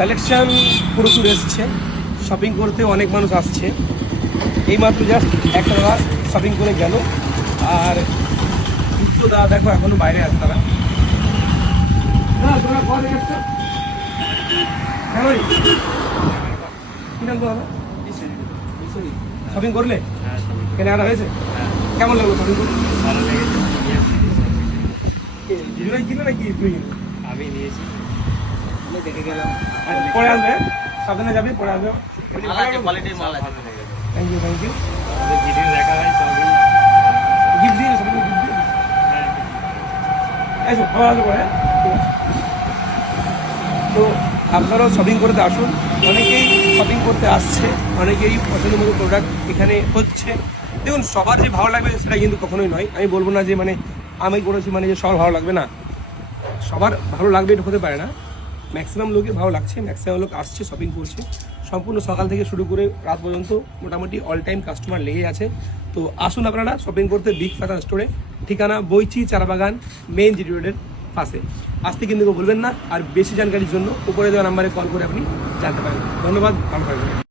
Collection প্রচুর এসছে, shopping করতে অনেক মানুষ আসছে। এইমাত্র জাস্ট একটা দাদা শপিং করে গেল, আর দুটো দাদা দেখো এখনো বাইরে আছে। তারা শপিং করলে কেনাকাটা হয়েছে? কেমন লাগলো শপিং করতে? দিদিভাই কিনে নাকি তুই? আমি নিয়েছি, দেখে গেলাম। পরে আসবে, সাবধানে যাবে, পরে আসবে। কোয়ালিটির মাল আছে। Thank you, thank you. Video দেখা হয় সবই। গিফট দিয়ে সবাই গিফট দিয়ে এসো, ভালো আসবে পরে। ঠিক আছে, তো আপনারাও শপিং করতে আসুন। অনেকেই শপিং করতে আসছে, অনেকেই পছন্দের মতো প্রোডাক্ট এখানে হচ্ছে। দেখুন, সবার যে ভালো লাগবে সেটা কিন্তু কখনোই নয়। আমি বলবো না যে মানে আমি করেছি মানে যে সবার ভালো লাগবে না, সবার ভালো লাগবে এটা হতে পারে না। ম্যাক্সিমাম লোকের ভালো লাগছে, ম্যাক্সিমাম লোক আসছে, শপিং করছে। সম্পূর্ণ সকাল থেকে শুরু করে রাত পর্যন্ত মোটামুটি অল টাইম কাস্টমার লেগে আছে। তো আসুন আপনারা শপিং করতে বিগ ফ্যাশন স্টোরে, ঠিকানা বইচি চারাবাগান, মেইন জিটি রোডের পাশে। আসতে কিন্তু বলবেন না। আর বেশি জানকারির জন্য উপরে দেওয়া নাম্বারে কল করে আপনি জানতে পারেন। ধন্যবাদ, ভালো থাকবেন।